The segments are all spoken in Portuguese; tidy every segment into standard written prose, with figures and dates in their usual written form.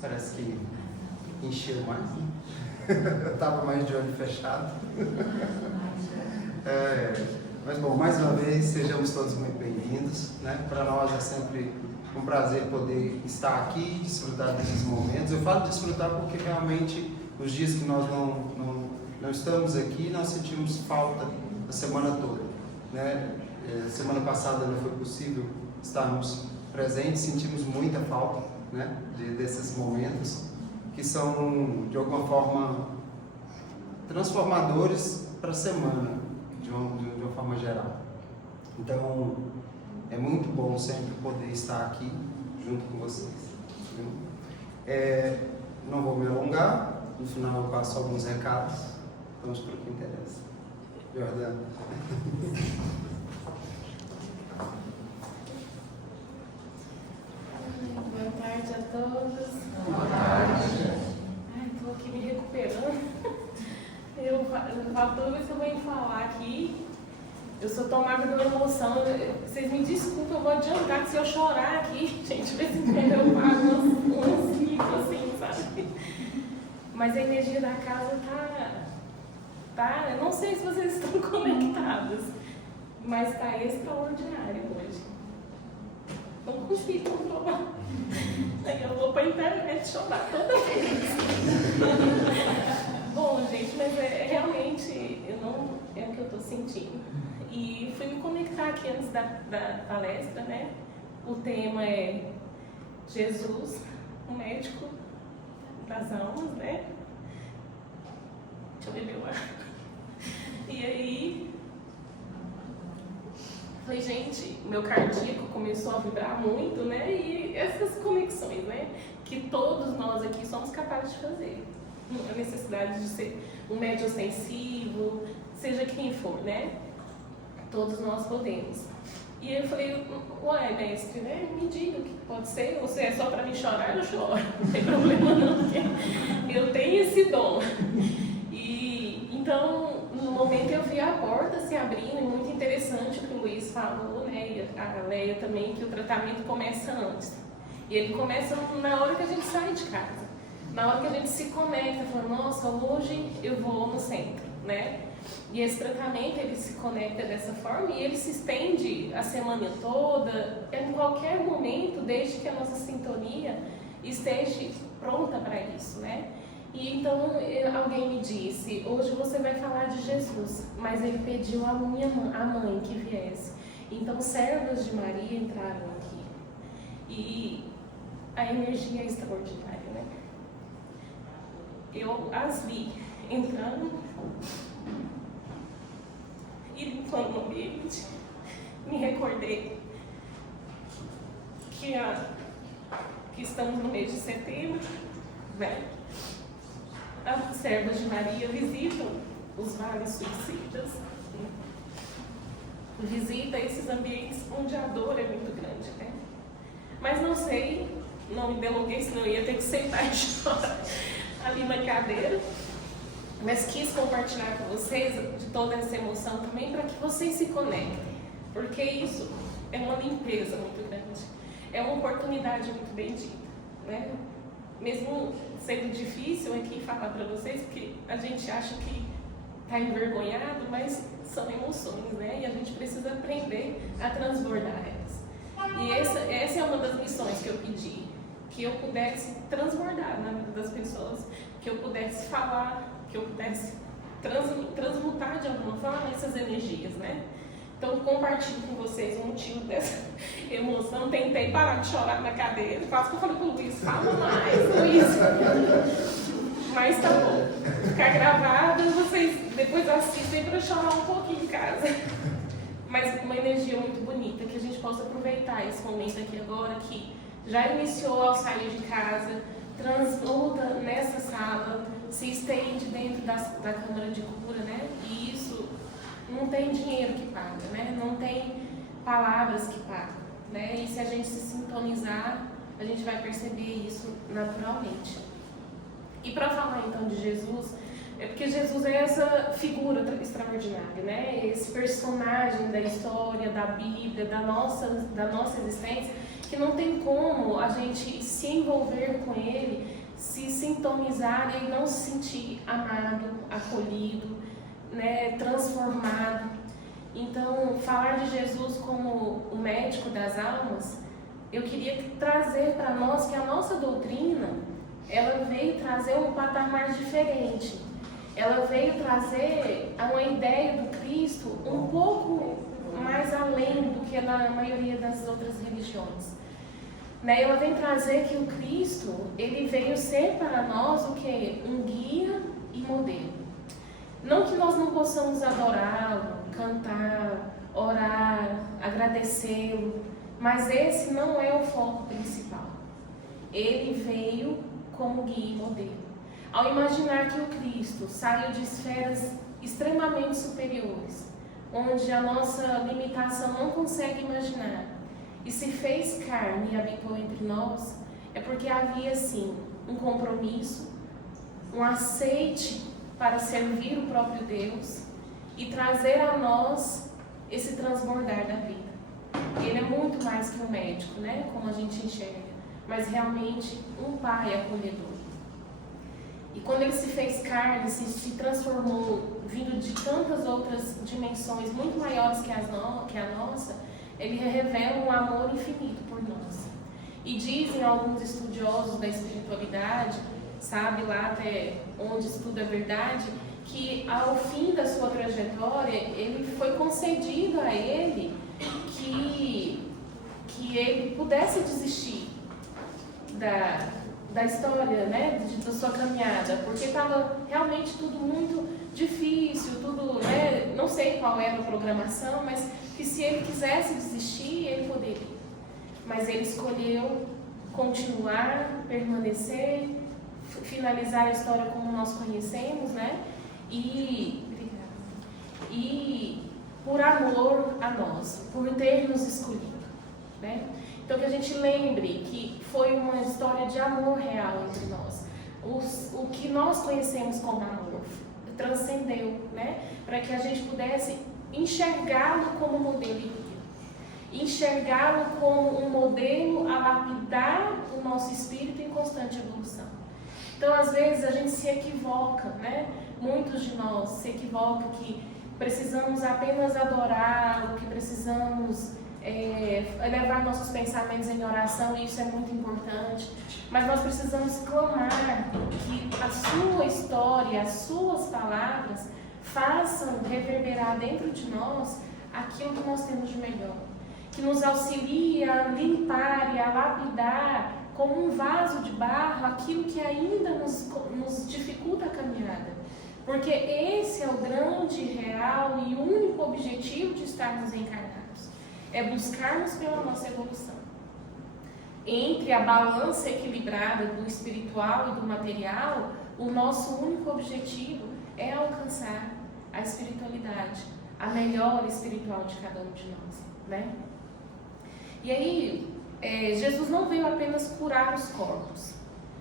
Parece que encheu mais, né? Eu estava mais de olho fechado. Mas bom, mais uma vez, sejamos todos muito bem-vindos, né? Para nós é sempre um prazer poder estar aqui, desfrutar desses momentos. Eu falo desfrutar porque realmente os dias que nós não estamos aqui, nós sentimos falta a semana toda, né? Semana passada não foi possível estarmos presentes, sentimos muita falta, né? Desses momentos que são, de alguma forma, transformadores para a semana, de uma forma geral. Então, é muito bom sempre poder estar aqui junto com vocês. Não vou me alongar, no final eu passo alguns recados, vamos para o que interessa. Jordana. Boa tarde a todos. Boa tarde. Estou aqui me recuperando. Eu falo toda vez que eu venho falar aqui, eu sou tomada de uma emoção. Vocês me desculpem, eu vou adiantar que se eu chorar aqui, gente, vê se eu pago uns micos assim, sabe? Mas a energia da casa tá. Eu não sei se vocês estão conectados, mas está extraordinário hoje. Não consigo controlar. Aí eu vou para a internet chorar toda vez. Bom, gente, mas realmente é o que eu estou sentindo. E fui me conectar aqui antes da palestra, né? O tema é Jesus, o médico das almas, né? Deixa eu beber o ar. E aí, falei, gente, meu cardíaco começou a vibrar muito, né? E essas conexões, né? Que todos nós aqui somos capazes de fazer. A necessidade de ser um médio ostensivo, seja quem for, né? Todos nós podemos. E eu falei, uai, mestre, né? Me diga o que pode ser, ou se é só para me chorar, eu choro. Não tem problema não, porque eu tenho esse dom. E então, no momento eu vi a porta se abrindo, e muito interessante o que o Luiz falou, né? E a Leia também, que o tratamento começa antes. E ele começa na hora que a gente sai de casa. Na hora que a gente se conecta, fala, nossa, hoje eu vou no centro, né? E esse tratamento, ele se conecta dessa forma e ele se estende a semana toda, em qualquer momento, desde que a nossa sintonia esteja pronta para isso, né? E então, alguém me disse, hoje você vai falar de Jesus, mas ele pediu a mãe que viesse. Então, servas de Maria entraram aqui. E a energia é extraordinária, né? Eu as vi entrando e limpando o ambiente. Me recordei que estamos no mês de setembro, né? As servas de Maria visitam os vales suicidas, né? Visita esses ambientes onde a dor é muito grande, né? Mas não sei, não me delonguei, senão eu ia ter que sentar e chorar ali na cadeira, mas quis compartilhar com vocês de toda essa emoção também para que vocês se conectem, porque isso é uma limpeza muito grande, é uma oportunidade muito bendita, né? Mesmo sendo difícil aqui falar para vocês, porque a gente acha que está envergonhado, mas são emoções, né? E a gente precisa aprender a transbordar elas. E essa é uma das missões que eu pedi, que eu pudesse transbordar na vida das pessoas, que eu pudesse falar, que eu pudesse transmutar de alguma forma essas energias, né? Então, compartilho com vocês o motivo dessa emoção. Tentei parar de chorar na cadeira, quase que eu falei pro Luiz, fala mais, Luiz. Mas tá bom. Ficar gravado, vocês depois assistem para chorar um pouquinho em casa. Mas uma energia muito bonita, que a gente possa aproveitar esse momento aqui agora, que já iniciou ao sair de casa, transmuta nessa sala, se estende dentro da Câmara de Cura, né? E isso não tem dinheiro que paga, né? Não tem palavras que pagam, né? E se a gente se sintonizar, a gente vai perceber isso naturalmente. E para falar então de Jesus, é porque Jesus é essa figura extraordinária, né? Esse personagem da história, da Bíblia, da nossa existência, que não tem como a gente se envolver com Ele, se sintonizar e não se sentir amado, acolhido, né, transformado. Então, falar de Jesus como o médico das almas, eu queria trazer para nós que a nossa doutrina, ela veio trazer um patamar diferente. Ela veio trazer uma ideia do Cristo um pouco mais além do que na maioria das outras religiões. Né? Ela vem trazer que o Cristo, ele veio ser para nós o quê? Um guia e modelo. Não que nós não possamos adorá-lo, cantar, orar, agradecê-lo, mas esse não é o foco principal. Ele veio como guia e modelo. Ao imaginar que o Cristo saiu de esferas extremamente superiores, onde a nossa limitação não consegue imaginar, e se fez carne e habitou entre nós, é porque havia sim um compromisso, um aceite para servir o próprio Deus e trazer a nós esse transbordar da vida. Ele é muito mais que um médico, né? Como a gente enxerga, mas realmente um pai acolhedor. E quando ele se fez carne, se transformou, vindo de tantas outras dimensões muito maiores que a nossa, ele revela um amor infinito por nós. E dizem alguns estudiosos da espiritualidade, sabe lá até onde estuda a verdade, que ao fim da sua trajetória, ele foi concedido a ele que ele pudesse desistir da história, né, da sua caminhada, porque estava realmente tudo muito difícil, tudo, né, não sei qual era a programação, mas que se ele quisesse desistir, ele poderia. Mas ele escolheu continuar, permanecer, finalizar a história como nós conhecemos, né, e por amor a nós, por ter nos escolhido, né. Então que a gente lembre que foi uma história de amor real entre nós. O que nós conhecemos como amor transcendeu, né? Para que a gente pudesse enxergá-lo como modelo e guia. Enxergá-lo como um modelo a lapidar o nosso espírito em constante evolução. Então, às vezes, a gente se equivoca, né? Muitos de nós se equivocam que precisamos apenas adorá-lo, que precisamos elevar nossos pensamentos em oração, e isso é muito importante, mas nós precisamos clamar que a sua história, as suas palavras façam reverberar dentro de nós aquilo que nós temos de melhor, que nos auxilie a limpar e a lapidar como um vaso de barro aquilo que ainda nos dificulta a caminhada, porque esse é o grande, real e único objetivo de estarmos encarnados. É buscarmos pela nossa evolução. Entre a balança equilibrada do espiritual e do material, o nosso único objetivo é alcançar a espiritualidade, a melhor espiritual de cada um de nós, né? E aí, Jesus não veio apenas curar os corpos.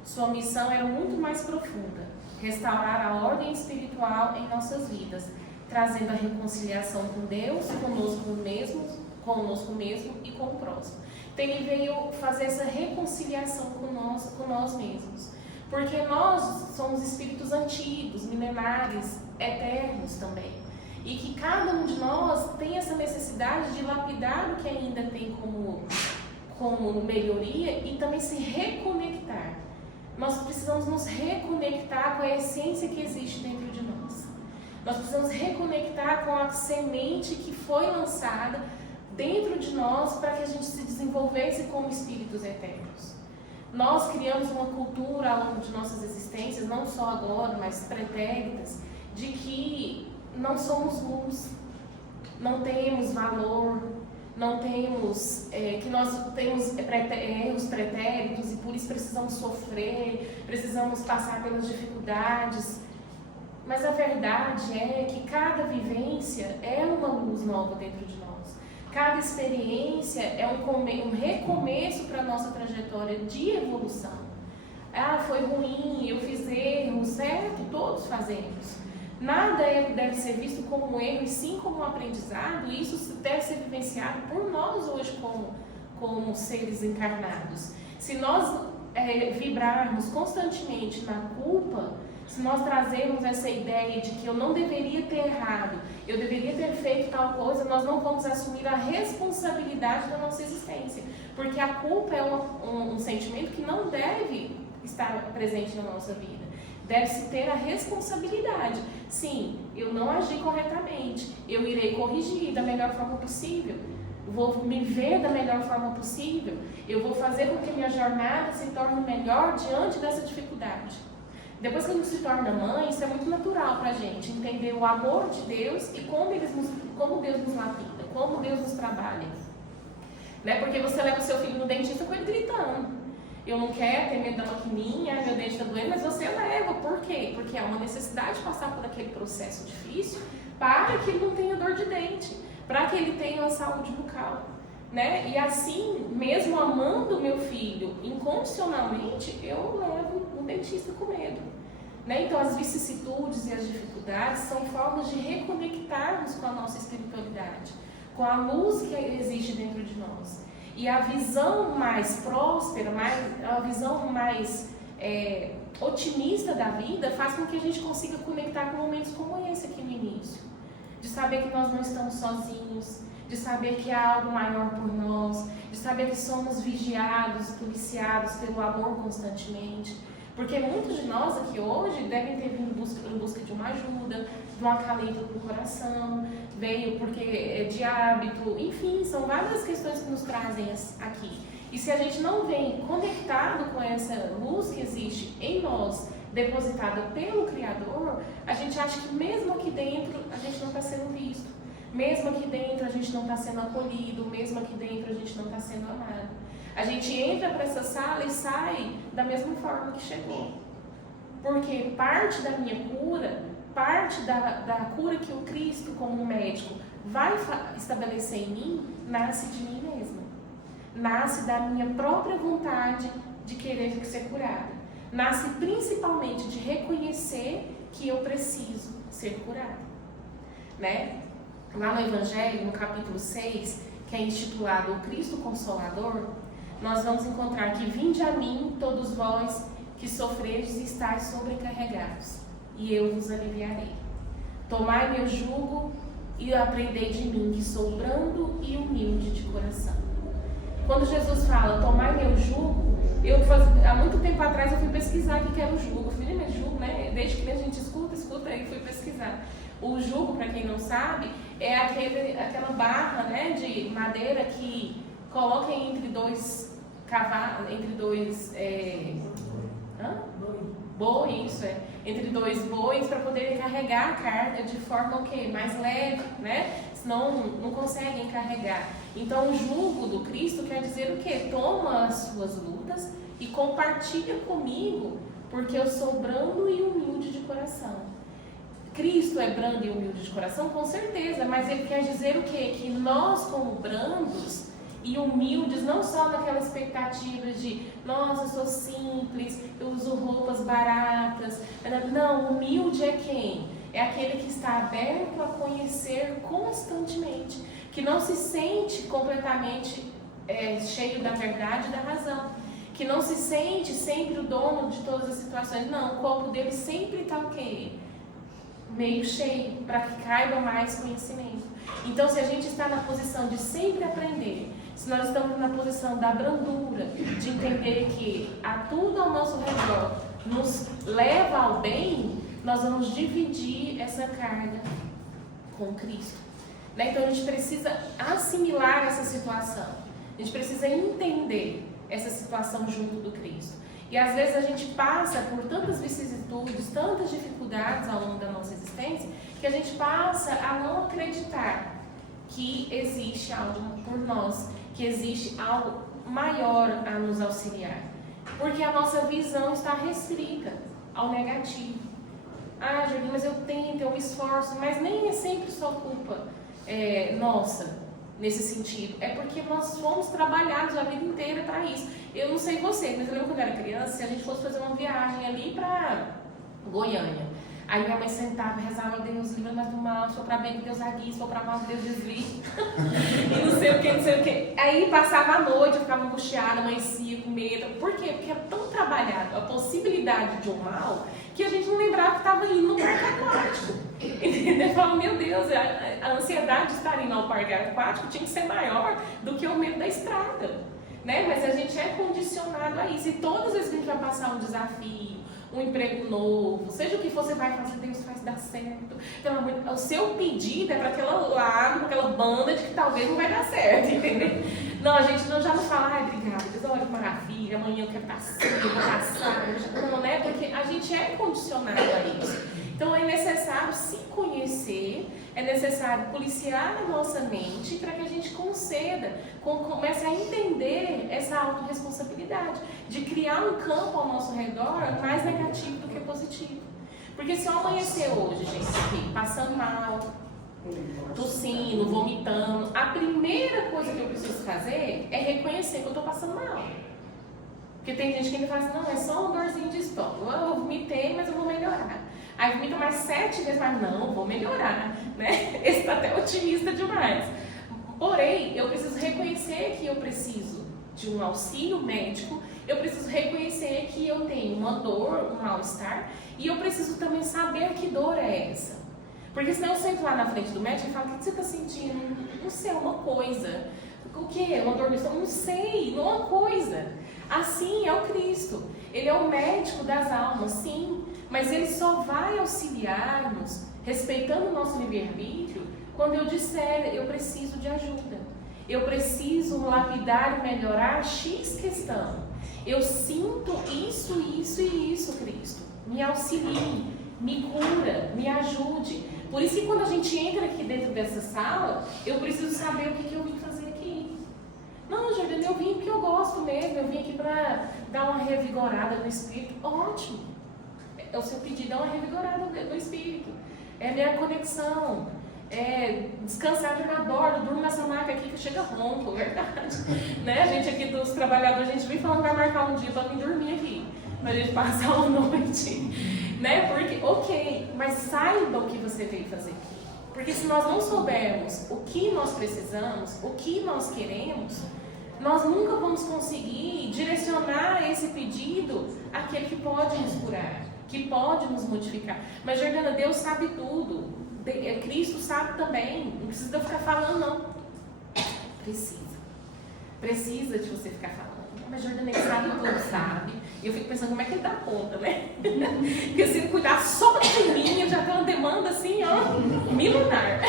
Sua missão era muito mais profunda, restaurar a ordem espiritual em nossas vidas, trazendo a reconciliação com Deus, conosco mesmo e com o próximo. Então ele veio fazer essa reconciliação com nós mesmos, porque nós somos espíritos antigos, milenares, eternos também, e que cada um de nós tem essa necessidade de lapidar o que ainda tem como melhoria e também se reconectar. Nós precisamos nos reconectar com a essência que existe dentro de nós. Nós precisamos reconectar com a semente que foi lançada dentro de nós para que a gente se desenvolvesse como espíritos eternos. Nós criamos uma cultura ao longo de nossas existências, não só agora, mas pretéritas, de que não somos luz, não temos valor, não temos, que nós temos erros pretéritos e por isso precisamos sofrer, precisamos passar pelas dificuldades. Mas a verdade é que cada vivência é uma luz nova dentro de nós. Cada experiência é um recomeço para a nossa trajetória de evolução. Ah, foi ruim, eu fiz erros, certo? Todos fazemos. Nada deve ser visto como um erro, e sim como um aprendizado, e isso deve ser vivenciado por nós hoje como seres encarnados. Se nós vibrarmos constantemente na culpa, se nós trazermos essa ideia de que eu não deveria ter errado, eu deveria ter feito tal coisa, nós não vamos assumir a responsabilidade da nossa existência. Porque a culpa é um sentimento que não deve estar presente na nossa vida. Deve-se ter a responsabilidade. Sim, eu não agi corretamente, eu irei corrigir da melhor forma possível. Vou me ver da melhor forma possível. Eu vou fazer com que minha jornada se torne melhor diante dessa dificuldade. Depois que a gente se torna mãe, isso é muito natural para a gente, entender o amor de Deus e como Deus nos lapida, como Deus nos trabalha. Né? Porque você leva o seu filho no dentista com ele gritando. Eu não quero, ter medo da maquininha, meu dente está doendo, mas você leva. Por quê? Porque é uma necessidade passar por aquele processo difícil para que ele não tenha dor de dente, para que ele tenha uma saúde bucal. Né? E assim, mesmo amando meu filho incondicionalmente, eu levo no dentista com medo. Né? Então, as vicissitudes e as dificuldades são formas de reconectarmos com a nossa espiritualidade, com a luz que existe dentro de nós. E a visão mais próspera, a visão mais otimista da vida faz com que a gente consiga conectar com momentos como esse aqui no início. De saber que nós não estamos sozinhos, de saber que há algo maior por nós, de saber que somos vigiados, policiados pelo amor constantemente. Porque muitos de nós aqui hoje devem ter vindo em busca de uma ajuda, de um acalento do coração, veio porque é de hábito, enfim, são várias questões que nos trazem aqui. E se a gente não vem conectado com essa luz que existe em nós, depositada pelo Criador, a gente acha que mesmo aqui dentro a gente não está sendo visto. Mesmo aqui dentro a gente não está sendo acolhido, mesmo aqui dentro a gente não está sendo amado. A gente entra para essa sala e sai da mesma forma que chegou. Porque parte da minha cura, parte da cura que o Cristo, como médico, vai estabelecer em mim, nasce de mim mesma. Nasce da minha própria vontade de querer ser curada. Nasce principalmente de reconhecer que eu preciso ser curada. Né? Lá no Evangelho, no capítulo 6, que é intitulado O Cristo Consolador, nós vamos encontrar que vinde a mim, todos vós que sofredes e estáis sobrecarregados, e eu vos aliviarei. Tomai meu jugo e aprendei de mim, que sou brando e humilde de coração. Quando Jesus fala, tomai meu jugo, há muito tempo atrás eu fui pesquisar o que era o jugo. Eu falei, mas jugo, né? Desde que a gente escuta, aí fui pesquisar. O jugo, para quem não sabe, é aquela barra, né, de madeira que coloca entre dois cavalos, entre dois entre dois bois para poder carregar a carga de forma mais leve, né? Senão não conseguem carregar. Então o jugo do Cristo quer dizer o quê? Toma as suas lutas e compartilha comigo, porque eu sou brando e humilde de coração. Cristo é brando e humilde de coração? Com certeza, mas ele quer dizer o quê? Que nós, como brandos e humildes, não só naquela expectativa de, nossa, eu sou simples, eu uso roupas baratas. Não, humilde é quem? É aquele que está aberto a conhecer constantemente, que não se sente completamente cheio da verdade e da razão, que não se sente sempre o dono de todas as situações. Não, o corpo dele sempre está o quê? Meio cheio, para que caiba mais conhecimento. Então, se a gente está na posição de sempre aprender, se nós estamos na posição da brandura, de entender que a tudo ao nosso redor nos leva ao bem, nós vamos dividir essa carga com Cristo. Né? Então, a gente precisa assimilar essa situação. A gente precisa entender essa situação junto do Cristo. E às vezes a gente passa por tantas vicissitudes, tantas dificuldades ao longo da nossa existência, que a gente passa a não acreditar que existe algo por nós, que existe algo maior a nos auxiliar. Porque a nossa visão está restrita ao negativo. Ah, Julinha, mas eu tento, eu me esforço, mas nem é sempre só culpa nossa. Nesse sentido, é porque nós fomos trabalhados a vida inteira para isso. Eu não sei vocês, mas eu lembro quando eu era criança, se a gente fosse fazer uma viagem ali para Goiânia, Aí minha mãe sentava, rezava, Deus, livra-nos do mal, se for para bem que Deus aguie, se for para mal que Deus desvie. E não sei o que, não sei o que. Aí passava a noite, eu ficava angustiada, amanhecia com medo. Por quê? Porque era tão trabalhado a possibilidade de um mal, que a gente não lembrava que estava indo no parque aquático. Entendeu? Eu falo, meu Deus, a ansiedade de estar indo ao parque aquático tinha que ser maior do que o medo da estrada. Né? Mas a gente é condicionado a isso. E todas as vezes que a gente vai passar um desafio, um emprego novo, seja o que for, você vai falar, Deus faz dar certo. Então, o seu pedido é para aquela lado, para aquela banda de que talvez não vai dar certo, entendeu? Não, a gente já não fala, ai, obrigada, Deus, olha que maravilha, amanhã eu quero estar assim, eu vou passar. Não, né? Porque a gente é condicionado a isso. Então é necessário se conhecer, é necessário policiar a nossa mente para que a gente comece a entender essa autorresponsabilidade, de criar um campo ao nosso redor mais negativo do que positivo. Porque se eu amanhecer hoje, gente, aqui, passando mal, tossindo, vomitando, a primeira coisa que eu preciso fazer é reconhecer que eu estou passando mal. Porque tem gente que ainda fala assim, não, é só uma dorzinha de estômago, eu vomitei, mas eu vou melhorar. Aí vomita mais 7 vezes, mas não, vou melhorar, né? Esse está até otimista demais. Porém, eu preciso reconhecer que eu preciso de um auxílio médico, eu preciso reconhecer que eu tenho uma dor, um mal-estar, e eu preciso também saber que dor é essa. Porque senão eu sento lá na frente do médico e falo, o que você está sentindo? Não sei, uma coisa. O que? Uma dor no estômago? Não sei, não é uma coisa. Assim é o Cristo. Ele é o médico das almas, sim. Mas ele só vai auxiliar-nos, respeitando o nosso livre-arbítrio, quando eu disser, eu preciso de ajuda. Eu preciso lapidar e melhorar X questão. Eu sinto isso, isso e isso, Cristo. Me auxilie, me cura, me ajude. Por isso que quando a gente entra aqui dentro dessa sala, eu preciso saber o que eu vim fazer aqui. Não, Jordana, eu vim porque eu gosto mesmo, eu vim aqui para dar uma revigorada no espírito. Ótimo. O seu pedido é uma revigorada no espírito, é minha conexão, é descansar de uma borda, durmo nessa maca aqui que chega ronco, verdade. Né? A gente aqui dos trabalhadores, a gente vem falando que vai marcar um dia para vir dormir aqui, para a gente passar uma noite, né? Porque, ok, mas saiba o que você veio fazer aqui, porque se nós não soubermos o que nós precisamos, o que nós queremos, nós nunca vamos conseguir direcionar esse pedido àquele que pode nos curar, que pode nos modificar. Mas, Jordana, Deus sabe tudo. Cristo sabe também. Não precisa eu ficar falando, não. Precisa de você ficar falando. Mas, Jordana, ele sabe tudo, sabe? E eu fico pensando, como é que ele dá conta, né? Porque se ele cuidar só de mim, ele já tem uma demanda assim, ó, milenar.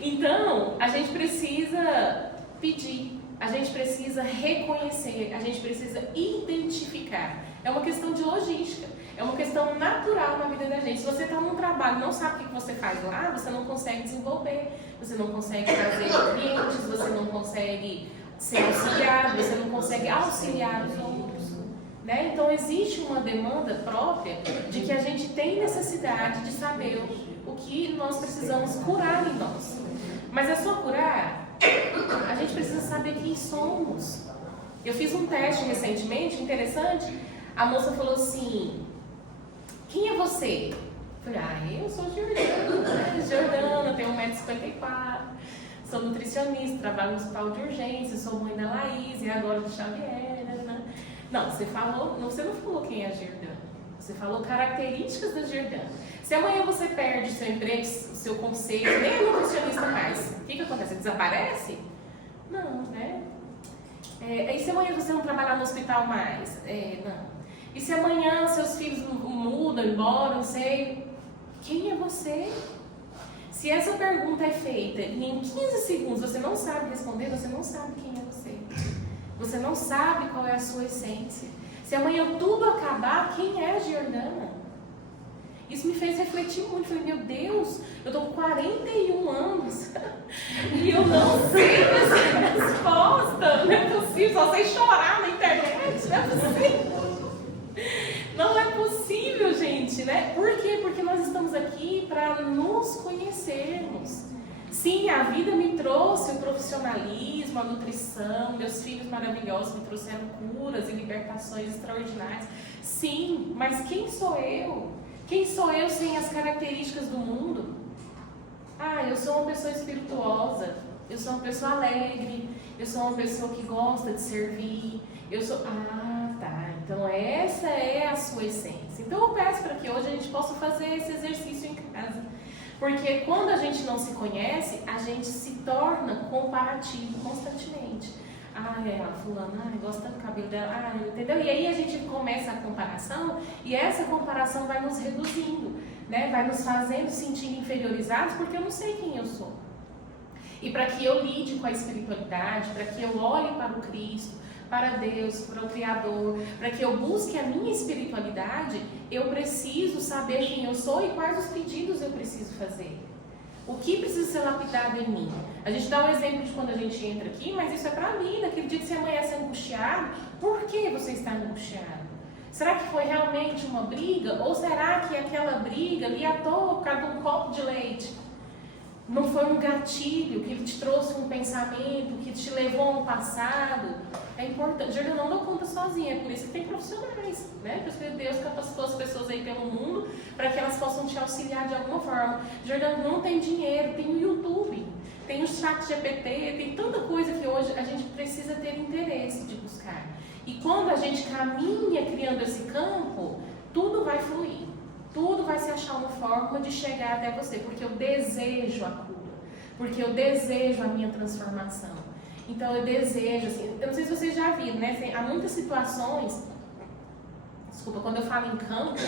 Então, a gente precisa pedir. A gente precisa reconhecer, a gente precisa identificar. É uma questão de logística, é uma questão natural na vida da gente. Se você está num trabalho e não sabe o que você faz lá, você não consegue desenvolver, você não consegue trazer clientes, você não consegue ser auxiliado, você não consegue auxiliar os outros. Né? Então existe uma demanda própria de que a gente tem necessidade de saber o que nós precisamos curar em nós. Mas é só curar? A gente precisa saber quem somos. Eu fiz um teste recentemente, interessante. A moça falou assim, quem é você? Eu falei, eu sou Jordana, tenho 1,54m, sou nutricionista, trabalho no hospital de urgência, sou mãe da Laís e agora do Xavier. Né? Não, você não falou quem é a Jordana. Você falou características da Jordana. Se amanhã você perde seu emprego, seu conceito, nem é nutricionista mais, o que acontece? Você desaparece? Não, né? E se amanhã você não trabalhar no hospital mais? Não. E se amanhã seus filhos mudam, embora, não sei, quem é você? Se essa pergunta é feita e em 15 segundos você não sabe responder, você não sabe quem é você. Você não sabe qual é a sua essência. Se amanhã tudo acabar, quem é a Jordana? Isso me fez refletir muito. Falei, meu Deus, eu estou com 41 anos e eu não sei essa resposta. Não é possível, só sei chorar na internet. Não é possível. Não é possível, gente, né? Por quê? Porque nós estamos aqui para nos conhecermos. Sim, a vida me trouxe o profissionalismo, a nutrição, meus filhos maravilhosos me trouxeram curas e libertações extraordinárias. Sim, mas quem sou eu? Quem sou eu sem as características do mundo? Eu sou uma pessoa espirituosa, eu sou uma pessoa alegre, eu sou uma pessoa que gosta de servir, eu sou... Então essa é a sua essência. Então eu peço para que hoje a gente possa fazer esse exercício em casa. Porque quando a gente não se conhece, a gente se torna comparativo constantemente. Fulana, gosta do cabelo dela, entendeu? E aí a gente começa a comparação e essa comparação vai nos reduzindo, né? Vai nos fazendo sentir inferiorizados porque eu não sei quem eu sou. E para que eu lide com a espiritualidade, para que eu olhe para o Cristo, para Deus, para o Criador, para que eu busque a minha espiritualidade, eu preciso saber quem eu sou e quais os pedidos eu preciso fazer. O que precisa ser lapidado em mim? A gente dá um exemplo de quando a gente entra aqui, mas isso é para a vida. Aquele dia que você amanhece angustiado, por que você está angustiado? Será que foi realmente uma briga? Ou será que aquela briga ali à toa por causa de um copo de leite? Não foi um gatilho que te trouxe um pensamento, que te levou a um passado? É importante. Jordana não dá conta sozinha, é por isso que tem profissionais, né? Por isso que Deus capacitou as pessoas aí pelo mundo para que elas possam te auxiliar de alguma forma. Jordana não tem dinheiro, tem o YouTube, tem o ChatGPT, tem tanta coisa que hoje a gente precisa ter interesse de buscar. E quando a gente caminha criando esse campo, tudo vai fluir. Tudo vai se achar uma forma de chegar até você, porque eu desejo a cura, porque eu desejo a minha transformação. Então eu desejo, assim, eu não sei se vocês já viram, né? Há muitas situações, quando eu falo em campo,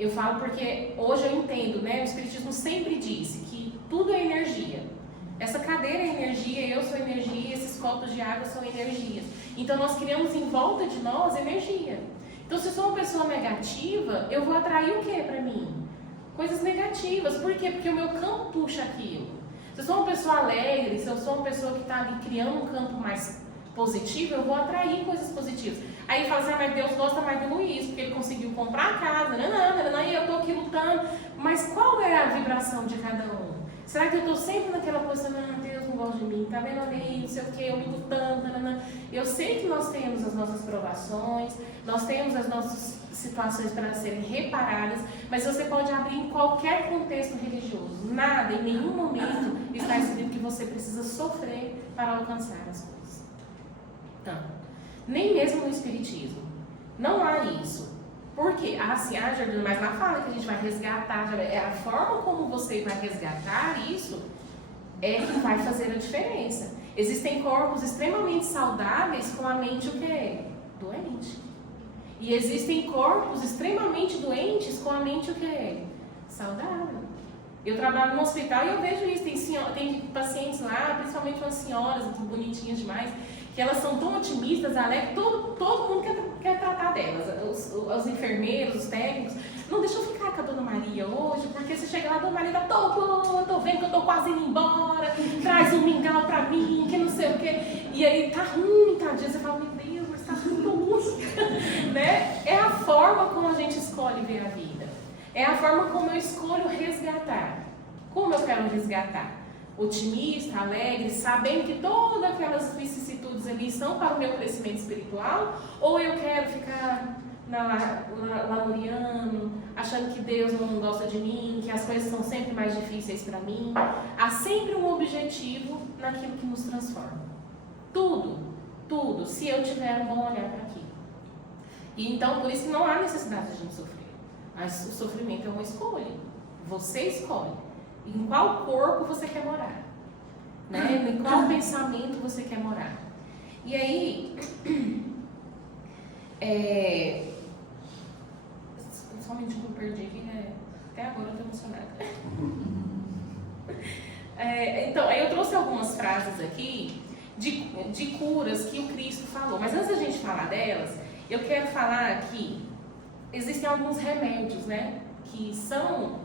eu falo porque hoje eu entendo, né? O Espiritismo sempre disse que tudo é energia. Essa cadeira é energia, eu sou energia, esses copos de água são energias. Então nós criamos em volta de nós energia. Então, se eu sou uma pessoa negativa, eu vou atrair o que para mim? Coisas negativas. Por quê? Porque o meu campo puxa aquilo. Se eu sou uma pessoa alegre, se eu sou uma pessoa que está ali criando um campo mais positivo, eu vou atrair coisas positivas. Aí fala assim, mas Deus gosta mais do Luiz, porque ele conseguiu comprar a casa, e eu estou aqui lutando. Mas qual é a vibração de cada um? Será que eu estou sempre naquela posição, Deus não gosta de mim, tá vendo ali, não sei o que, eu me lutando, Eu sei que nós temos as nossas provações, nós temos as nossas situações para serem reparadas, mas você pode abrir em qualquer contexto religioso. Nada, em nenhum momento está escrito que você precisa sofrer para alcançar as coisas. Então, nem mesmo no Espiritismo. Não há isso. Por quê? Jordana, mas lá fala que a gente vai resgatar. É a forma como você vai resgatar isso é que vai fazer a diferença. Existem corpos extremamente saudáveis com a mente o quê? Doente. E existem corpos extremamente doentes com a mente o quê? Saudável. Eu trabalho no hospital e eu vejo isso. Tem pacientes lá, principalmente umas senhoras bonitinhas demais, que elas são tão otimistas, alegres, todo mundo quer tratar delas. Os enfermeiros, os técnicos. Não, deixa eu ficar com a Dona Maria hoje, porque se chegar lá, a Dona Maria tá tô vendo que eu tô quase indo embora, traz um mingau pra mim, que não sei o quê. E aí tá ruim, tadinha. Você fala, meu Deus, mas tá ruim, né? É a forma como a gente escolhe ver a vida. É a forma como eu escolho resgatar. Como eu quero resgatar? Otimista, alegre, sabendo que todas aquelas vicissitudes ali são para o meu crescimento espiritual, ou eu quero ficar lamuriando, achando que Deus não gosta de mim, que as coisas são sempre mais difíceis para mim. Há sempre um objetivo naquilo que nos transforma. Tudo, se eu tiver um bom olhar para aquilo. E então, por isso que não há necessidade de a gente sofrer. Mas o sofrimento é uma escolha. Você escolhe. Em qual corpo você quer morar, né? Em qual pensamento você quer morar. E aí, somente que eu perdi aqui, até agora eu estou emocionada. Então, aí eu trouxe algumas frases aqui de curas que o Cristo falou. Mas antes da gente falar delas, eu quero falar que existem alguns remédios, né? Que são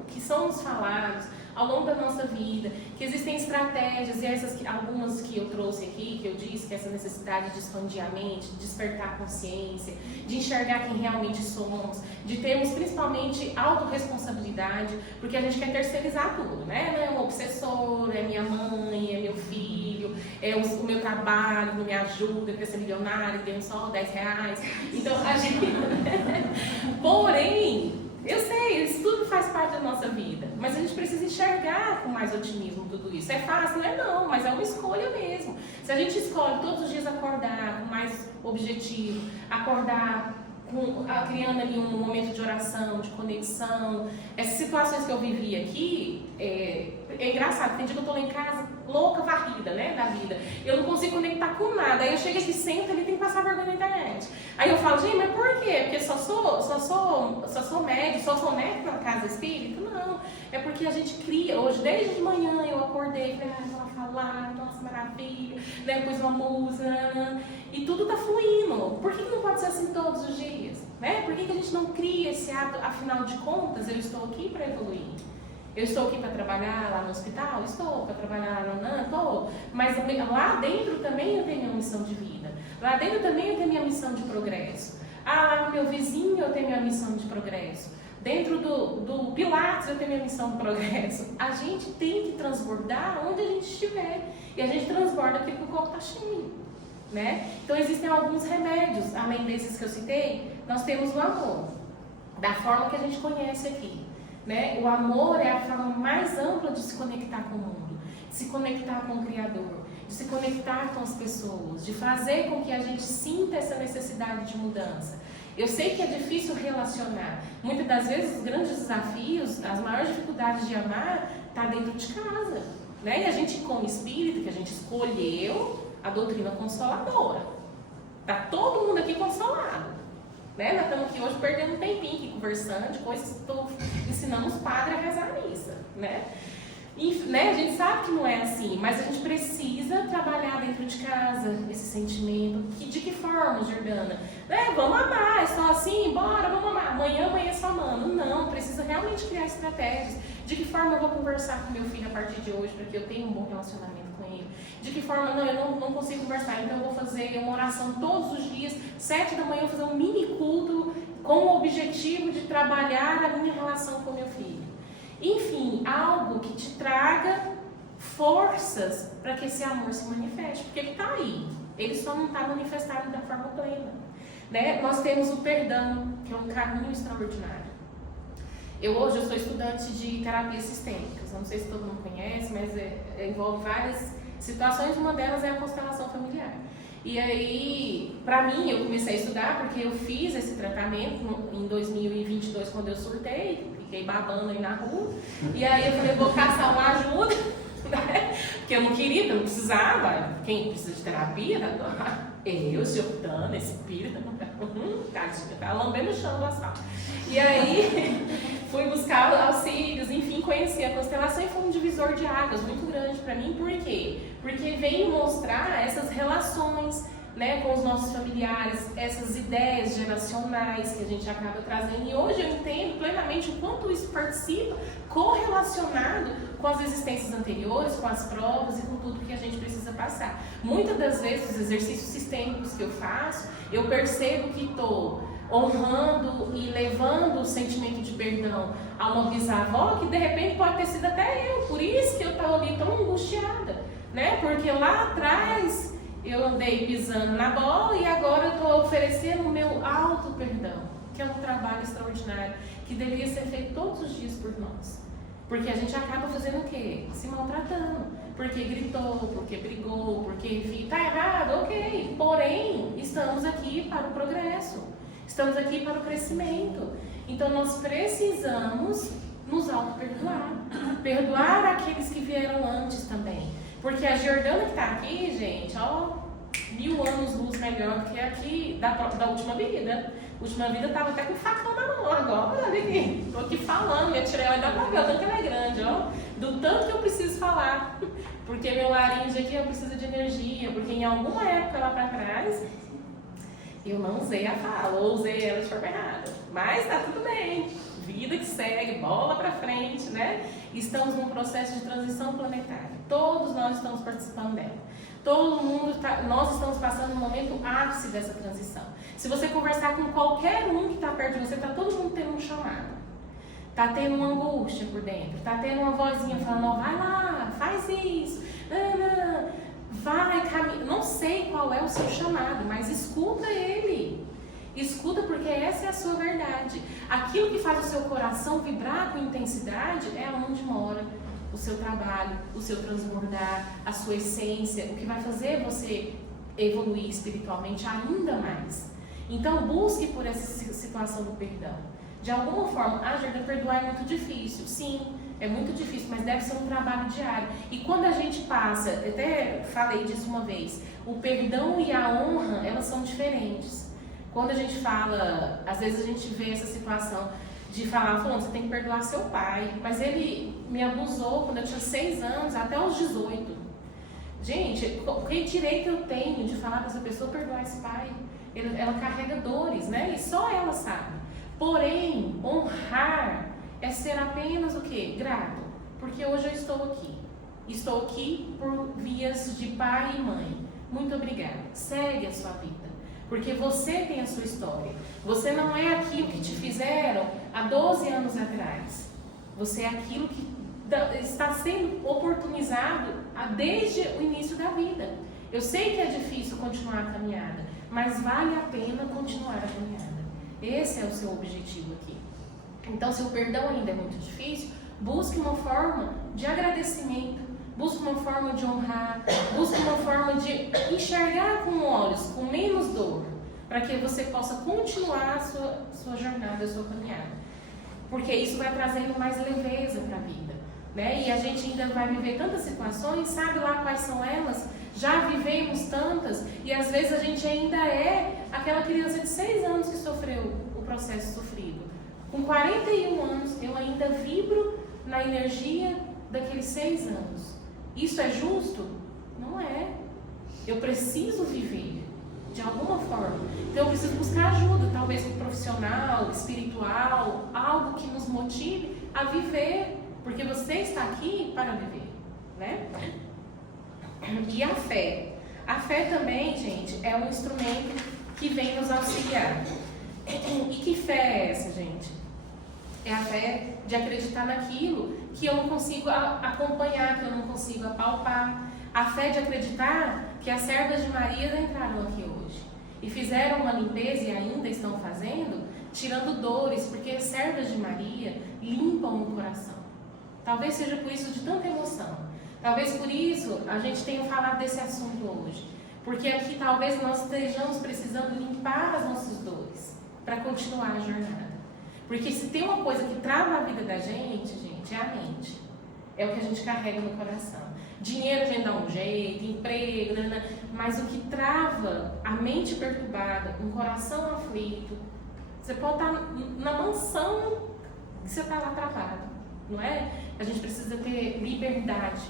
nos falados ao longo da nossa vida, que existem estratégias, e algumas que eu trouxe aqui, que eu disse, que essa necessidade de expandir a mente, de despertar a consciência, de enxergar quem realmente somos, de termos principalmente autorresponsabilidade, porque a gente quer terceirizar tudo, né? Não é um obsessor, é minha mãe, é meu filho, é o meu trabalho, não me ajuda, eu quero ser milionário, ganho só R$10. Então, a gente... Porém, Eu sei, isso tudo faz parte da nossa vida, mas a gente precisa enxergar com mais otimismo tudo isso. É fácil? Não é não, mas é uma escolha mesmo. Se a gente escolhe todos os dias acordar com mais objetivo, acordar criando ali um momento de oração, de conexão. Essas situações que eu vivi aqui, é engraçado, tem dia que eu tô lá em casa, louca, varrida, né, da vida. Eu não consigo conectar com nada. Aí eu chego aqui, sento ali, tem que passar vergonha na internet. Aí eu falo, gente, mas por quê? Porque só sou médico, só sou médico na casa espírita? Não. É porque a gente cria, hoje, desde de manhã eu acordei, falei, vou lá falar, nossa, maravilha, depois uma música, e tudo tá fluindo. Por que não pode ser assim todos os dias? Né? Por que a gente não cria esse hábito? Afinal de contas, eu estou aqui para evoluir. Eu estou aqui para trabalhar lá no hospital? Estou. Para trabalhar lá no NAN? Estou. Mas lá dentro também eu tenho minha missão de vida. Lá dentro também eu tenho minha missão de progresso. Lá no meu vizinho eu tenho minha missão de progresso. Dentro do Pilates eu tenho minha missão de progresso. A gente tem que transbordar onde a gente estiver. E a gente transborda porque o corpo está cheio. Né? Então existem alguns remédios, além desses que eu citei, nós temos o amor, da forma que a gente conhece aqui. Né? O amor é a forma mais ampla de se conectar com o mundo, de se conectar com o Criador, de se conectar com as pessoas, de fazer com que a gente sinta essa necessidade de mudança. Eu sei que é difícil relacionar. Muitas das vezes os grandes desafios, as maiores dificuldades de amar, está dentro de casa. Né? E a gente, como espírito, que a gente escolheu a doutrina consoladora. Está todo mundo aqui consolado. Né? Nós estamos aqui hoje perdendo um tempinho aqui conversando de coisas que estou ensinando os padres a rezar a missa. Né? E, né, a gente sabe que não é assim, mas a gente precisa trabalhar dentro de casa esse sentimento. De que forma, Jordana? Né, vamos amar, é só assim, bora, vamos amar. Amanhã é só amando. Não, precisa realmente criar estratégias. De que forma eu vou conversar com meu filho a partir de hoje para que eu tenha um bom relacionamento com ele? De que forma, não, eu não consigo conversar, então eu vou fazer uma oração todos os dias, 7 da manhã eu vou fazer um mini culto com o objetivo de trabalhar a minha relação com meu filho. Enfim, algo que te traga forças para que esse amor se manifeste, porque ele está aí, ele só não está manifestado da forma plena. Né? Nós temos o perdão, que é um caminho extraordinário. Hoje eu sou estudante de terapias sistêmicas, não sei se todo mundo conhece, mas envolve várias situações, uma delas é a constelação familiar. E aí, pra mim, eu comecei a estudar porque eu fiz esse tratamento em 2022, quando eu surtei, fiquei babando aí na rua, e aí eu falei, vou caçar uma ajuda, né? Porque eu não queria, porque eu não precisava. Quem precisa de terapia, eu, Jordana, espírita, tadinha, tá lambendo o chão do asfalto. E aí, fui buscar auxílios, enfim, conheci a constelação e foi um divisor de águas muito grande para mim. Por quê? Porque veio mostrar essas relações, né, com os nossos familiares, essas ideias geracionais que a gente acaba trazendo. E hoje eu entendo plenamente o quanto isso participa correlacionado com as existências anteriores, com as provas e com tudo que a gente precisa passar. Muitas das vezes, os exercícios sistêmicos que eu faço, eu percebo que estou honrando e levando o sentimento de perdão a uma bisavó que de repente pode ter sido até eu. Por isso que eu estava ali tão angustiada, né? Porque lá atrás eu andei pisando na bola e agora eu estou oferecendo o meu auto perdão, que é um trabalho extraordinário que deveria ser feito todos os dias por nós. Porque a gente acaba fazendo o quê? Se maltratando. Porque gritou, porque brigou, porque enfim, tá errado, ok. Porém, estamos aqui para o progresso. Estamos aqui para o crescimento. Então nós precisamos nos auto-perdoar. Perdoar aqueles que vieram antes também. Porque a Jordana que está aqui, gente, ó, 1000 anos luz melhor do que aqui da última vida. A última vida estava até com o facão na mão. Agora, olha aqui, estou aqui falando, me tirei ela da papel, tanto que ela é grande, ó. Do tanto que eu preciso falar. Porque meu laringe aqui eu preciso de energia. Porque em alguma época lá para trás eu não usei a fala, ou usei ela de forma errada. Mas tá tudo bem. Vida que segue, bola pra frente, né? Estamos num processo de transição planetária. Todos nós estamos participando dela. Todo mundo nós estamos passando no momento ápice dessa transição. Se você conversar com qualquer um que está perto de você, tá todo mundo tendo um chamado. Tá tendo uma angústia por dentro. Tá tendo uma vozinha falando, ó, vai lá, faz isso. Vai, caminha. Não sei qual é o seu chamado, mas escuta ele. Escuta, porque essa é a sua verdade. Aquilo que faz o seu coração vibrar com intensidade é onde mora o seu trabalho, o seu transbordar, a sua essência, o que vai fazer você evoluir espiritualmente ainda mais. Então busque por essa situação do perdão. De alguma forma, Jordana, perdoar é muito difícil. Sim, é muito difícil, mas deve ser um trabalho diário. E quando a gente passa, até falei disso uma vez, o perdão e a honra, elas são diferentes. Quando a gente fala, às vezes a gente vê essa situação de falar, falando, você tem que perdoar seu pai, mas ele me abusou quando eu tinha 6 anos, até os 18. Gente, que direito eu tenho de falar para essa pessoa perdoar esse pai? Ela carrega dores, né? E só ela sabe. Porém, honrar é ser apenas o quê? Grato. Porque hoje eu estou aqui. Estou aqui por vias de pai e mãe. Muito obrigada. Segue a sua vida. Porque você tem a sua história. Você não é aquilo que te fizeram há 12 anos atrás. Você é aquilo que está sendo oportunizado desde o início da vida. Eu sei que é difícil continuar a caminhada, mas vale a pena continuar a caminhada. Esse é o seu objetivo aqui. Então, se o perdão ainda é muito difícil, busque uma forma de agradecimento, busque uma forma de honrar, busque uma forma de enxergar com olhos, com menos dor, para que você possa continuar a sua jornada, a sua caminhada. Porque isso vai trazendo mais leveza para a vida, né? E a gente ainda vai viver tantas situações, sabe lá quais são elas? Já vivemos tantas, e às vezes a gente ainda é aquela criança de 6 anos que sofreu o processo sofrido. Com 41 anos, eu ainda vibro na energia daqueles 6 anos. Isso é justo? Não é. Eu preciso viver de alguma forma. Então eu preciso buscar ajuda, talvez profissional, espiritual, algo que nos motive a viver, porque você está aqui para viver, né? E a fé. A fé também, gente, é um instrumento que vem nos auxiliar. E que fé é essa, gente? É a fé de acreditar naquilo que eu não consigo acompanhar, que eu não consigo apalpar. A fé de acreditar que as servas de Maria entraram aqui hoje e fizeram uma limpeza e ainda estão fazendo, tirando dores, porque as servas de Maria limpam o coração. Talvez seja por isso de tanta emoção. Talvez por isso a gente tenha falado desse assunto hoje. Porque aqui talvez nós estejamos precisando limpar as nossas dores para continuar a jornada. Porque se tem uma coisa que trava a vida da gente, é a mente. É o que a gente carrega no coração. Dinheiro a gente dá um jeito, emprego, mas o que trava a mente perturbada, um coração aflito, você pode estar na mansão que você está lá travado, não é? A gente precisa ter liberdade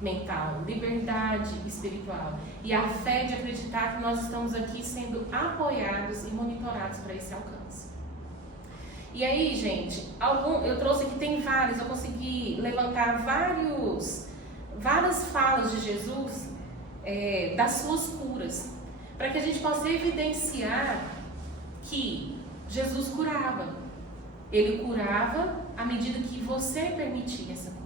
mental, liberdade espiritual e a fé de acreditar que nós estamos aqui sendo apoiados e monitorados para esse alcance. E aí, gente, eu trouxe aqui, tem vários, eu consegui levantar várias falas de Jesus, das suas curas, para que a gente possa evidenciar que Jesus curava. Ele curava à medida que você permitia essa cura.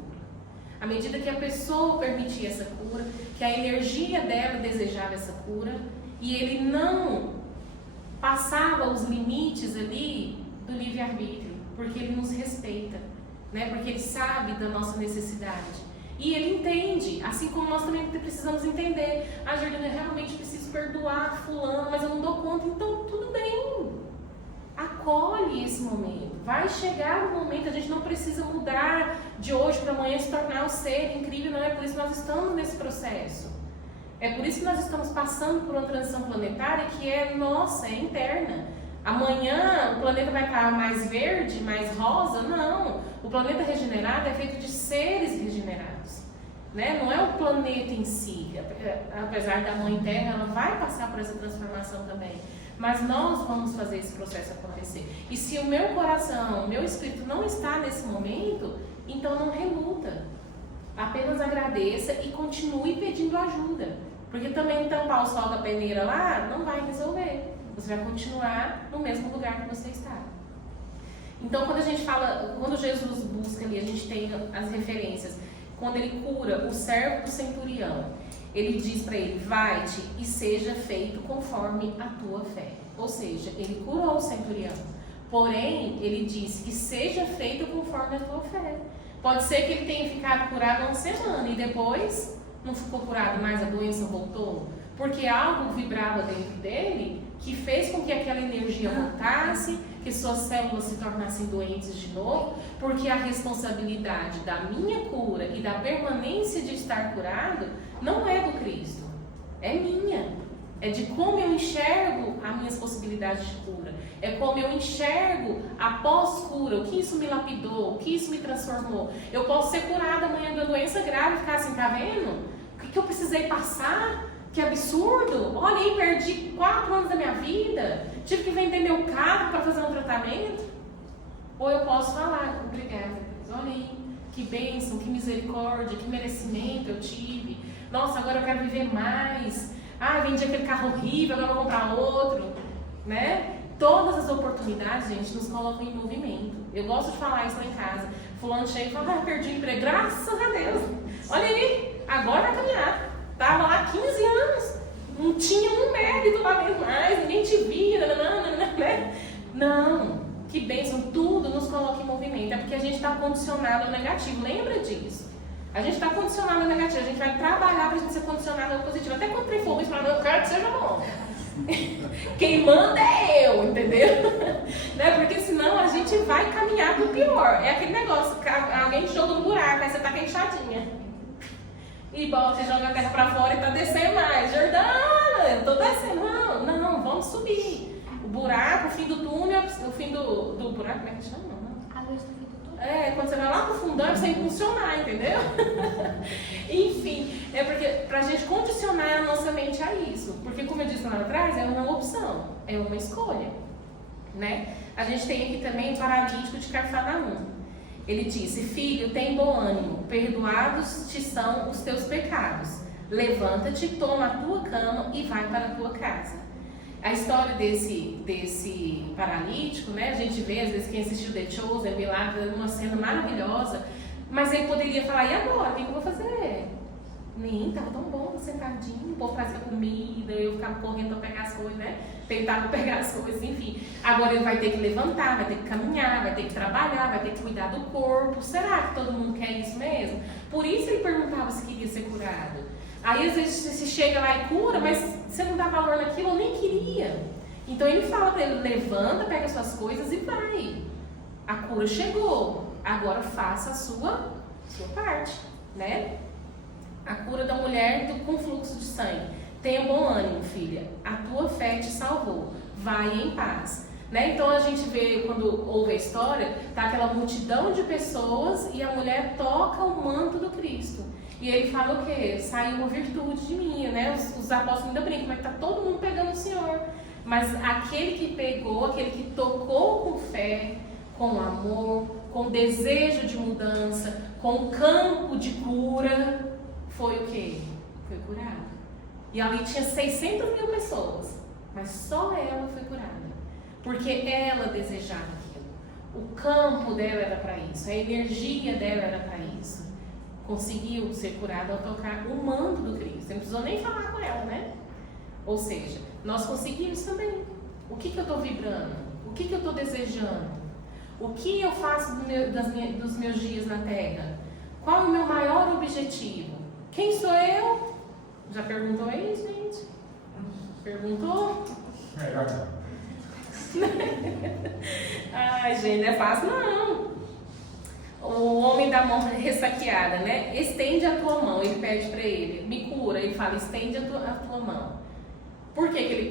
À medida que a pessoa permitia essa cura, que a energia dela desejava essa cura, e ele não passava os limites ali do livre-arbítrio, porque ele nos respeita, né? Porque ele sabe da nossa necessidade. E ele entende, assim como nós também precisamos entender. Jordana, eu realmente preciso perdoar fulano, mas eu não dou conta. Então, tudo bem. Acolhe esse momento. Vai chegar o momento, a gente não precisa mudar de hoje para amanhã, se tornar um ser incrível, não é por isso que nós estamos nesse processo. É por isso que nós estamos passando por uma transição planetária que é nossa, é interna. Amanhã o planeta vai estar mais verde, mais rosa? Não. O planeta regenerado é feito de seres regenerados, né? Não é o planeta em si. Apesar da Mãe Terra, ela vai passar por essa transformação também. Mas nós vamos fazer esse processo acontecer. E se o meu coração, o meu espírito não está nesse momento, então não reluta. Apenas agradeça e continue pedindo ajuda. Porque também tampar o sol da peneira lá não vai resolver. Você vai continuar no mesmo lugar que você está. Então, quando a gente fala, quando Jesus busca ali, a gente tem as referências. Quando ele cura o servo do centurião, ele diz para ele, vai-te e seja feito conforme a tua fé. Ou seja, ele curou o centurião. Porém, ele disse que seja feito conforme a tua fé. Pode ser que ele tenha ficado curado uma semana e depois não ficou curado mais, a doença voltou. Porque algo vibrava dentro dele que fez com que aquela energia voltasse, que suas células se tornassem doentes de novo, porque a responsabilidade da minha cura e da permanência de estar curado não é do Cristo, é minha. É de como eu enxergo as minhas possibilidades de cura. É como eu enxergo a pós-cura, o que isso me lapidou, o que isso me transformou. Eu posso ser curada amanhã de uma doença grave e ficar assim, tá vendo? O que eu precisei passar? Que absurdo! Olha aí, perdi 4 anos da minha vida, tive que vender meu carro para fazer um tratamento. Ou eu posso falar, obrigada, Deus, olha aí, que bênção, que misericórdia, que merecimento eu tive. Nossa, agora eu quero viver mais. Ah, vendi aquele carro horrível, agora vou comprar outro, né? Todas as oportunidades, gente, nos colocam em movimento. Eu gosto de falar isso lá em casa. Fulano chega e fala, perdi o emprego, graças a Deus. Olha aí, agora vai caminhar. Tava lá 15 anos, não tinha um mérito lá dentro mais, ninguém te via, né? Não, que bênção, tudo nos coloca em movimento. É porque a gente está condicionado ao negativo, lembra disso? A gente está condicionado ao negativo, a gente vai trabalhar para a gente ser condicionado ao positivo. Até quando tem fogo, eu quero que seja bom. Quem manda é eu, entendeu? Né? Porque senão a gente vai caminhar pro pior. É aquele negócio, alguém te joga no buraco, aí você tá queixadinha. E bom, você joga a terra pra fora e tá descendo mais. Jordana, eu tô descendo. Não, vamos subir. O buraco, o fim do túnel, o fim do buraco, como é que chama? A luz do fim do túnel. É, quando você vai lá pro fundão, você impulsionar, entendeu? Enfim, é porque pra gente condicionar a nossa mente a isso. Porque, como eu disse lá atrás, é uma opção, é uma escolha, né? A gente tem aqui também o paralítico de Cafarnaum. Ele disse, filho, tem bom ânimo, perdoados te são os teus pecados. Levanta-te, toma a tua cama e vai para a tua casa. A história desse paralítico, né? A gente vê, às vezes, quem assistiu The Chosen, vê lá uma cena maravilhosa, mas ele poderia falar, e agora? O que eu vou fazer? Nem, tava tão bom, sentadinho, o povo fazia comida, eu ficava correndo para pegar as coisas, né? Tentava pegar as coisas, enfim. Agora ele vai ter que levantar, vai ter que caminhar, vai ter que trabalhar, vai ter que cuidar do corpo. Será que todo mundo quer isso mesmo? Por isso ele perguntava se queria ser curado. Aí às vezes você chega lá e cura, mas você não dá valor naquilo, eu nem queria. Então ele fala para ele, levanta, pega suas coisas e vai. A cura chegou, agora faça a sua parte, né? A cura da mulher com fluxo de sangue. Tenha bom ânimo, filha. A tua fé te salvou. Vai em paz. Né? Então a gente vê, quando ouve a história, tá aquela multidão de pessoas e a mulher toca o manto do Cristo. E ele fala o quê? Saiu uma virtude de mim, né? Os apóstolos ainda brincam, mas tá todo mundo pegando o Senhor. Mas aquele que pegou, aquele que tocou com fé, com amor, com desejo de mudança, com campo de cura, foi o quê? Foi curado. E ali tinha 600.000 pessoas, mas só ela foi curada. Porque ela desejava aquilo. O campo dela era para isso, a energia dela era para isso. Conseguiu ser curada ao tocar o manto do Cristo. Não precisou nem falar com ela, né? Ou seja, nós conseguimos também. O que eu estou vibrando? O que eu estou desejando? O que eu faço dos meus dias na Terra? Qual é o meu maior objetivo? Quem sou eu? Já perguntou aí, gente? Perguntou? Ai, gente, não é fácil não. O homem da mão ressaqueada, né? Estende a tua mão, ele pede para ele. Me cura, ele fala, estende a tua mão. Por que ele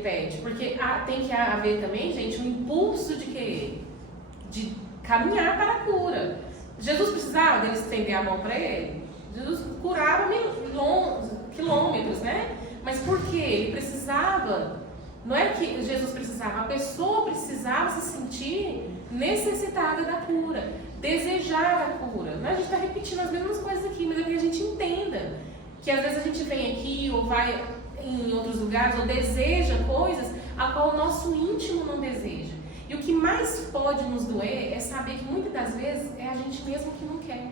pede? Porque tem que haver também, gente, um impulso de quê? De caminhar para a cura. Jesus precisava dele estender a mão para ele? Jesus curava quilômetros, né? Mas por quê? Ele precisava. Não é que Jesus precisava, a pessoa precisava se sentir necessitada da cura, desejar a cura. A gente está repetindo as mesmas coisas aqui, mas é que a gente entenda que às vezes a gente vem aqui ou vai em outros lugares ou deseja coisas a qual o nosso íntimo não deseja. E o que mais pode nos doer é saber que muitas das vezes é a gente mesmo que não quer.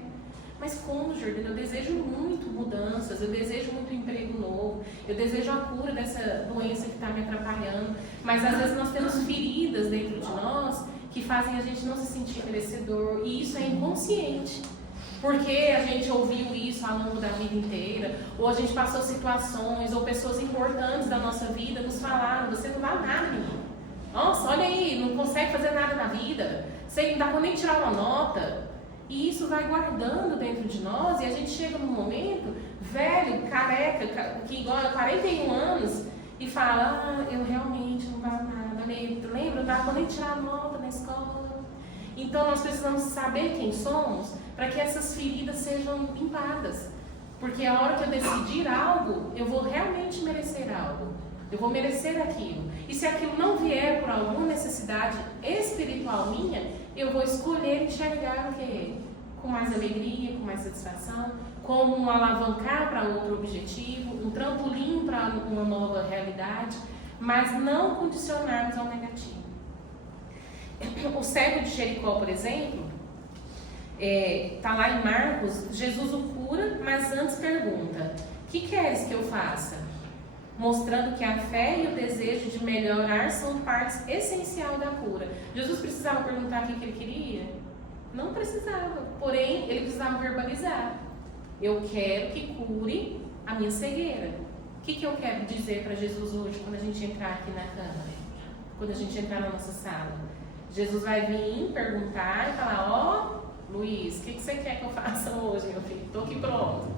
Mas como, Jordana? Eu desejo muito mudanças, eu desejo muito emprego novo, eu desejo a cura dessa doença que está me atrapalhando. Mas às vezes nós temos feridas dentro de nós que fazem a gente não se sentir merecedor. E isso é inconsciente. Porque a gente ouviu isso ao longo da vida inteira, ou a gente passou situações, ou pessoas importantes da nossa vida nos falaram: você não vale nada, menino. Nossa, olha aí, não consegue fazer nada na vida, você não dá pra nem tirar uma nota. E isso vai guardando dentro de nós, e a gente chega num momento velho, careca, que igual a 41 anos, e fala: eu realmente não valho nada. Lembra, não dá pra nem tirar nota na escola. Então nós precisamos saber quem somos para que essas feridas sejam limpadas. Porque a hora que eu decidir algo, eu vou realmente merecer algo. Eu vou merecer aquilo. E se aquilo não vier por alguma necessidade espiritual minha, eu vou escolher enxergar o quê? Com mais alegria, com mais satisfação, como um alavancar para outro objetivo, um trampolim para uma nova realidade, mas não condicionarmos ao negativo. O cego de Jericó, por exemplo, está lá em Marcos, Jesus o cura, mas antes pergunta: que queres que eu faça? Mostrando que a fé e o desejo de melhorar são partes essenciais da cura. Jesus precisava perguntar o que ele queria? Não precisava, porém ele precisava verbalizar: eu quero que cure a minha cegueira. O que eu quero dizer para Jesus hoje quando a gente entrar aqui na Câmara? Quando a gente entrar na nossa sala? Jesus vai vir perguntar e falar: ó, Luiz, o que você quer que eu faça hoje, meu filho? Estou aqui pronto.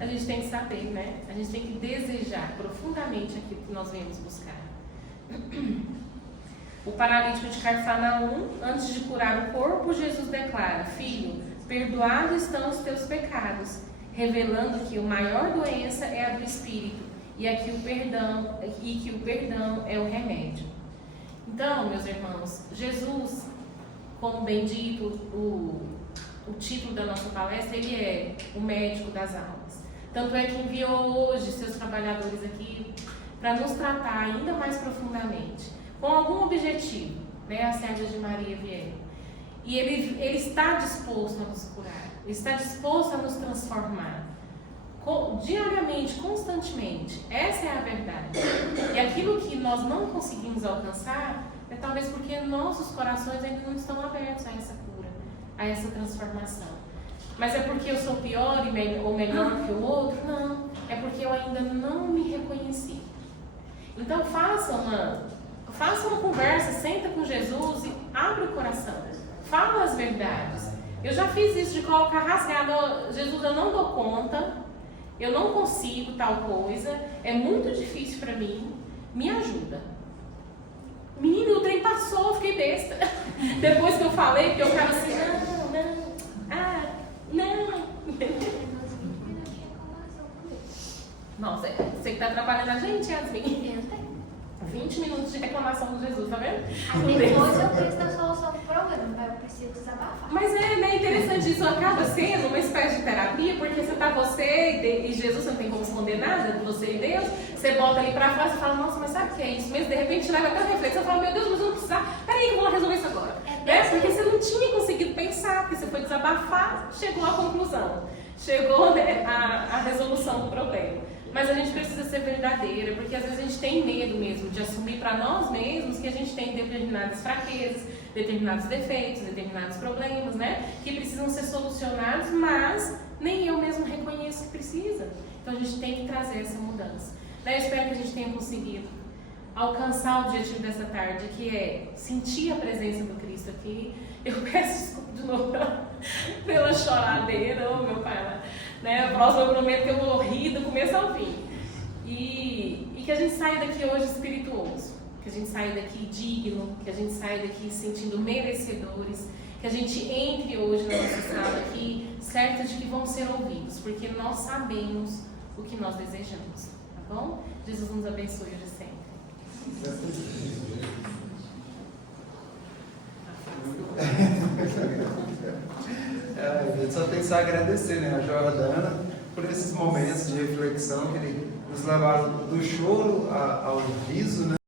A gente tem que saber, né? A gente tem que desejar profundamente aquilo que nós viemos buscar. O paralítico de Cafarnaum, antes de curar o corpo, Jesus declara: filho, perdoados estão os teus pecados, revelando que a maior doença é a do espírito e que o perdão é o remédio. Então, meus irmãos, Jesus, como bem dito, o título da nossa palestra, ele é o médico das almas. Tanto é que enviou hoje seus trabalhadores aqui para nos tratar ainda mais profundamente, com algum objetivo, né? As servas de Maria vieram. E ele está disposto a nos curar, ele está disposto a nos transformar. Diariamente, constantemente. Essa é a verdade. E aquilo que nós não conseguimos alcançar é talvez porque nossos corações ainda não estão abertos a essa cura, a essa transformação. Mas é porque eu sou pior ou melhor que o outro? Não. É porque eu ainda não me reconheci. Então faça uma conversa, senta com Jesus e abre o coração. Fala as verdades. Eu já fiz isso de colocar rasgado: Jesus, eu não dou conta. Eu não consigo tal coisa, é muito difícil para mim, me ajuda. Menino, o trem passou, eu fiquei besta. Depois que eu falei, porque eu ficava assim: não. Nossa, você que tá atrapalhando a gente, Yasmin. 20 minutos de reclamação com Jesus, tá vendo? Depois eu penso na solução do problema, eu preciso desabafar. Mas é interessante, isso acaba sendo uma espécie de terapia, porque você e Jesus, você não tem como esconder nada, você e Deus, você bota ali pra fora e fala: nossa, mas sabe o que é isso mesmo? De repente leva até uma reflexão e fala: meu Deus, mas eu não precisava, peraí que eu vou resolver isso agora. Né? Porque você não tinha conseguido pensar, porque você foi desabafar, chegou à conclusão, chegou, né, à resolução do problema. Mas a gente precisa ser verdadeira, porque às vezes a gente tem medo mesmo de assumir para nós mesmos que a gente tem determinadas fraquezas, determinados defeitos, determinados problemas, né? Que precisam ser solucionados, mas nem eu mesmo reconheço que precisa. Então a gente tem que trazer essa mudança. Eu espero que a gente tenha conseguido alcançar o objetivo dessa tarde, que é sentir a presença do Cristo aqui. Eu peço desculpa de novo pela choradeira, ô meu pai, né? O próximo eu prometo que eu vou rir do começo ao fim. E que a gente saia daqui hoje espirituoso, que a gente saia daqui digno, que a gente saia daqui se sentindo merecedores, que a gente entre hoje na nossa sala aqui certos de que vão ser ouvidos, porque nós sabemos o que nós desejamos, tá bom? Jesus nos abençoe hoje sempre. A gente só tem que só agradecer, né, a Jordana por esses momentos de reflexão que nos levaram do choro ao riso, né?